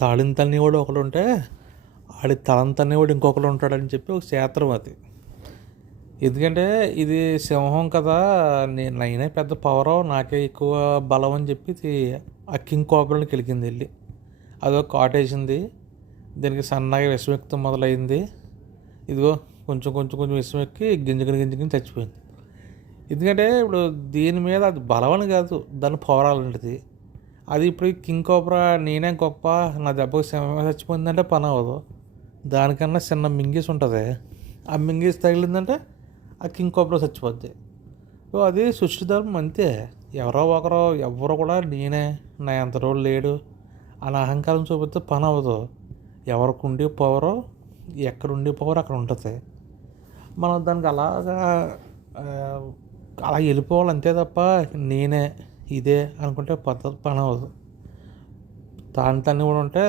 తాళిని తన్నేవాడు ఒకడు ఉంటే ఆడి తలని తన్నేవాడు ఇంకొకడు ఉంటాడని చెప్పి ఒక శాస్త్రం అది. ఎందుకంటే ఇది సింహం కదా, నేనే పెద్ద పవరు, నాకే ఎక్కువ బలం అని చెప్పి ఇది ఆ కింగ్ కోబ్రాని గెలికింది వెళ్ళి. అదొక కాటేసింది, దీనికి సన్నగా విషం ఎక్కుతాం మొదలైంది. ఇదిగో కొంచెం కొంచెం కొంచెం విషం ఎక్కి గింజుకుని చచ్చిపోయింది. ఎందుకంటే ఇప్పుడు దీని మీద అది బలమని కాదు, దాని పవర్ అలాంటిది. అది ఇప్పుడు కింగ్ కోబ్రా నేనే గొప్ప, నా దెబ్బకి సింహమే చచ్చిపోయిందంటే పని అవ్వదు. దానికన్నా చిన్న మింగీస్ ఉంటుంది, ఆ మింగీస్ తగిలిందంటే ఆ కింగ్ కోబ్రా చచ్చిపోద్ది. సో అది సృష్టి ధర్మం అంతే. ఎవరో ఒకరు ఎవరు కూడా నేనే, నా ఎంత రోజు లేడు అని అహంకారం చూపిస్తే పని అవ్వదు. ఎవరికి ఉండే పవరు, ఎక్కడ ఉండే పవర్ అక్కడ ఉంటుంది. మనం దానికి అలాగా అలా వెళ్ళిపోవాలి అంతే తప్ప నేనే ఇదే అనుకుంటే పద్ధతి పని అవ్వదు. తాను తన్ని కూడా ఉంటే